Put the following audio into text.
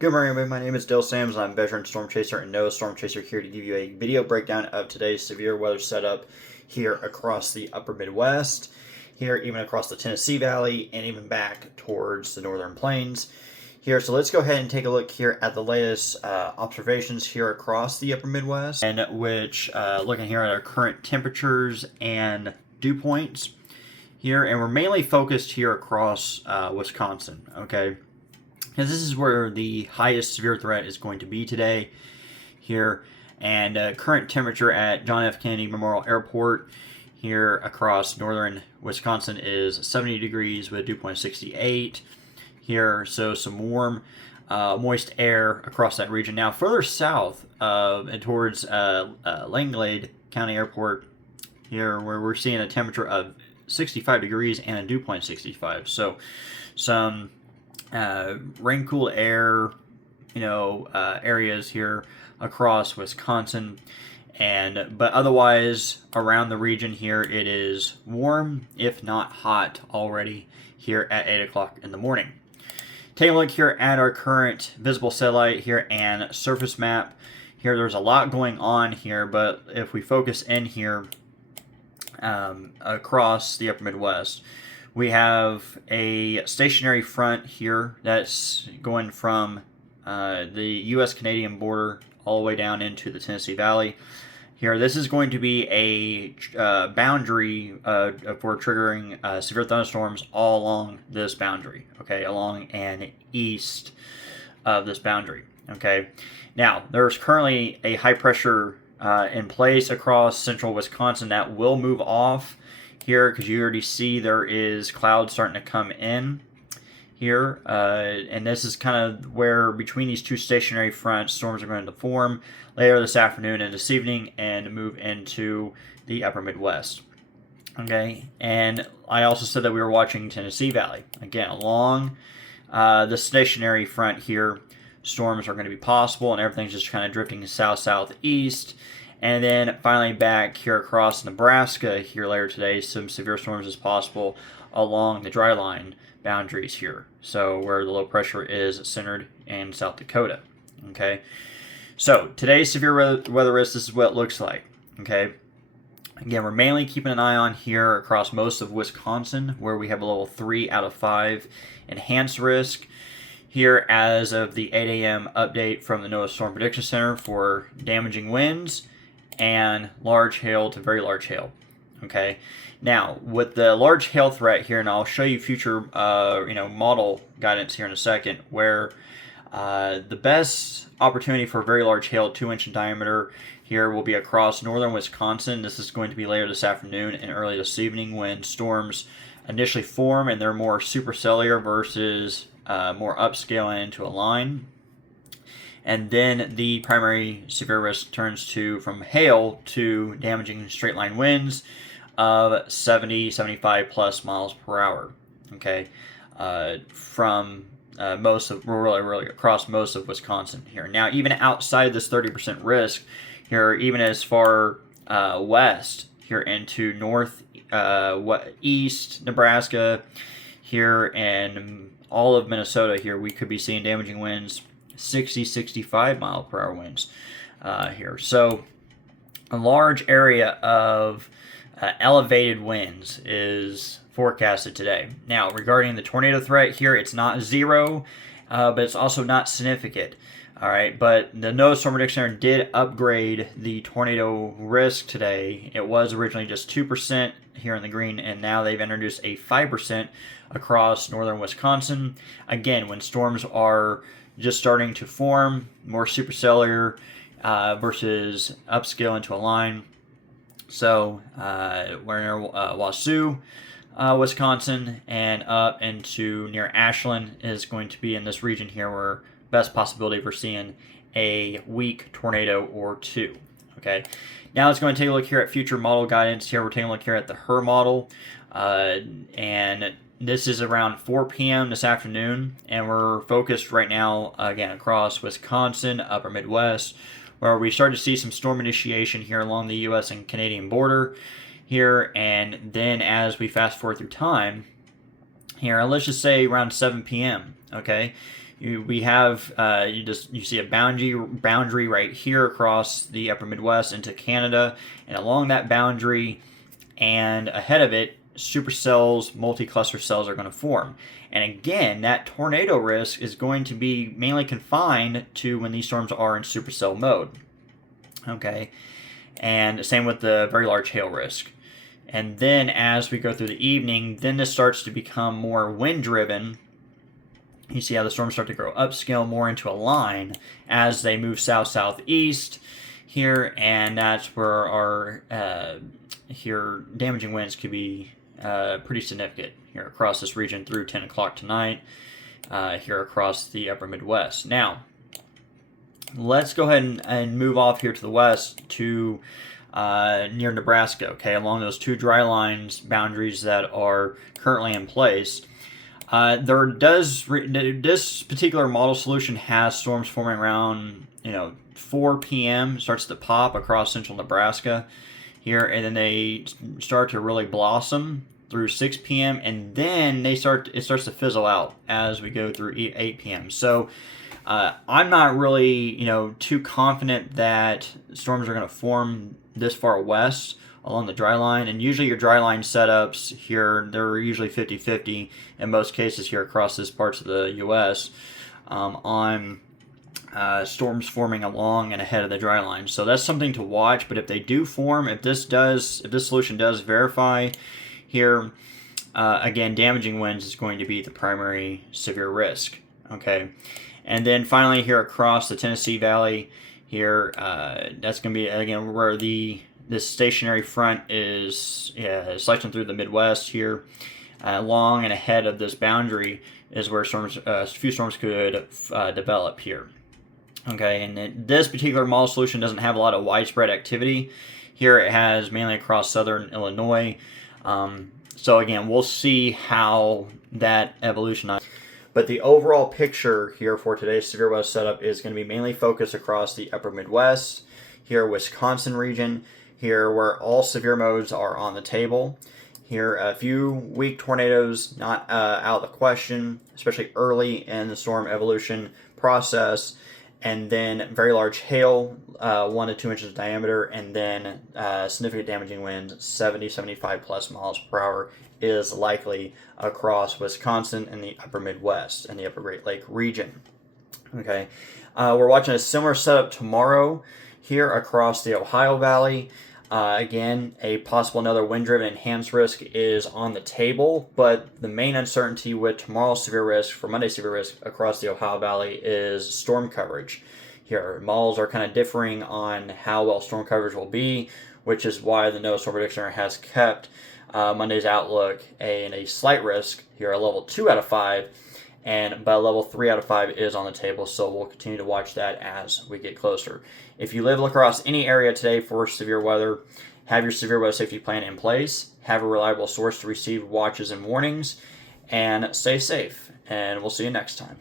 Good morning, everybody. My name is Dale Sams. I'm a veteran storm chaser and NOAA storm chaser here to give you a video breakdown of today's severe weather setup here across the upper Midwest, here even across the Tennessee Valley, and even back towards the northern plains here. So let's go ahead and take a look here at the latest observations here across the upper Midwest, and which looking here at our current temperatures and dew points here, and we're mainly focused here across Wisconsin, okay? Because this is where the highest severe threat is going to be today here. And current temperature at John F. Kennedy Memorial Airport here across northern Wisconsin is 70 degrees with dew point 68 here. So some warm, moist air across that region. Now further south and towards Langlade County Airport here, where we're seeing a temperature of 65 degrees and a dew point 65. So some rain-cooled air, areas here across Wisconsin, but otherwise around the region here it is warm, if not hot, already here at 8 o'clock in the morning. Take a look here at our current visible satellite here and surface map. Here there's a lot going on here, but if we focus in here across the upper Midwest, we have a stationary front here that's going from the U.S.-Canadian border all the way down into the Tennessee Valley. Here, this is going to be a boundary for triggering severe thunderstorms all along this boundary, okay, along and east of this boundary, okay. Now, there's currently a high pressure in place across central Wisconsin that will move off here, because you already see there is clouds starting to come in here, and this is kind of where between these two stationary fronts storms are going to form later this afternoon and this evening and move into the upper Midwest. Okay, and I also said that we were watching Tennessee Valley again along the stationary front here. Storms are going to be possible, and everything's just kind of drifting south-southeast. And then finally back here across Nebraska here later today, some severe storms is possible along the dry line boundaries here. So where the low pressure is centered in South Dakota. Okay. So today's severe weather risk, this is what it looks like. Okay. Again, we're mainly keeping an eye on here across most of Wisconsin, where we have a level 3 out of 5 enhanced risk. Here as of the 8 a.m. update from the NOAA Storm Prediction Center for damaging winds and large hail to very large hail. Okay, now with the large hail threat here, and I'll show you future model guidance here in a second, where the best opportunity for very large hail, 2-inch in diameter, here will be across northern Wisconsin. This is going to be later this afternoon and early this evening when storms initially form and they're more supercellular versus more upscale into a line. And then the primary severe risk turns to from hail to damaging straight line winds of 70, 75 plus miles per hour. Okay, from really across most of Wisconsin here. Now, even outside this 30% risk here, even as far west here into east Nebraska here and all of Minnesota here, we could be seeing damaging winds 60, 65 mile per hour winds here. So a large area of elevated winds is forecasted today. Now, regarding the tornado threat here, it's not zero, but it's also not significant. All right, but the NOAA Storm Prediction Center did upgrade the tornado risk today. It was originally just 2% here in the green, and now they've introduced a 5% across northern Wisconsin. Again, when storms are just starting to form, more supercellular versus upscale into a line. So we're near Wausau, Wisconsin, and up into near Ashland is going to be in this region here where best possibility for seeing a weak tornado or two. Okay, now let's go and take a look here at future model guidance. Here we're taking a look here at the HRRR model, and this is around 4 p.m. this afternoon, and we're focused right now again across Wisconsin, upper Midwest, where we start to see some storm initiation here along the U.S. and Canadian border here, and then as we fast forward through time here, let's just say around 7 p.m., okay, We have you see a boundary right here across the upper Midwest into Canada, and along that boundary and ahead of it, supercells, multi-cluster cells are going to form. And again, that tornado risk is going to be mainly confined to when these storms are in supercell mode. Okay, and same with the very large hail risk. And then as we go through the evening, then this starts to become more wind driven. You see how the storms start to grow upscale more into a line as they move south-southeast here, and that's where our here damaging winds could be pretty significant here across this region through 10 o'clock tonight here across the upper Midwest. Now, let's go ahead and move off here to the west to near Nebraska, okay, along those two dry lines boundaries that are currently in place. This particular model solution has storms forming around 4 p.m. starts to pop across central Nebraska here, and then they start to really blossom through 6 p.m. and then it starts to fizzle out as we go through 8 p.m. So I'm not really too confident that storms are going to form this far west along the dry line, and usually your dry line setups here, they're usually 50-50 in most cases here across this parts of the U.S. On storms forming along and ahead of the dry line. So that's something to watch. But if they do form, if this solution does verify here, again, damaging winds is going to be the primary severe risk. Okay, and then finally here across the Tennessee Valley here, that's going to be again where this stationary front is slicing through the Midwest here. Along and ahead of this boundary is where a few storms could develop here. Okay, and this particular model solution doesn't have a lot of widespread activity. Here it has mainly across southern Illinois. So again, we'll see how that evolution. But the overall picture here for today's severe weather setup is going to be mainly focused across the upper Midwest, here Wisconsin region, here where all severe modes are on the table. Here, a few weak tornadoes not out of the question, especially early in the storm evolution process. And then very large hail, 1 to 2 inches of diameter, and then significant damaging winds, 75 plus miles per hour, is likely across Wisconsin and the upper Midwest and the upper Great Lake region. Okay, we're watching a similar setup tomorrow here across the Ohio Valley. Again, a possible another wind-driven enhanced risk is on the table, but the main uncertainty with tomorrow's severe risk, for Monday's severe risk across the Ohio Valley, is storm coverage. Here, models are kind of differing on how well storm coverage will be, which is why the NOAA Storm Prediction Center has kept Monday's outlook in a slight risk, here a level 2 out of 5, but a level 3 out of 5 is on the table, so we'll continue to watch that as we get closer. If you live across any area today for severe weather, have your severe weather safety plan in place, have a reliable source to receive watches and warnings, and stay safe. And we'll see you next time.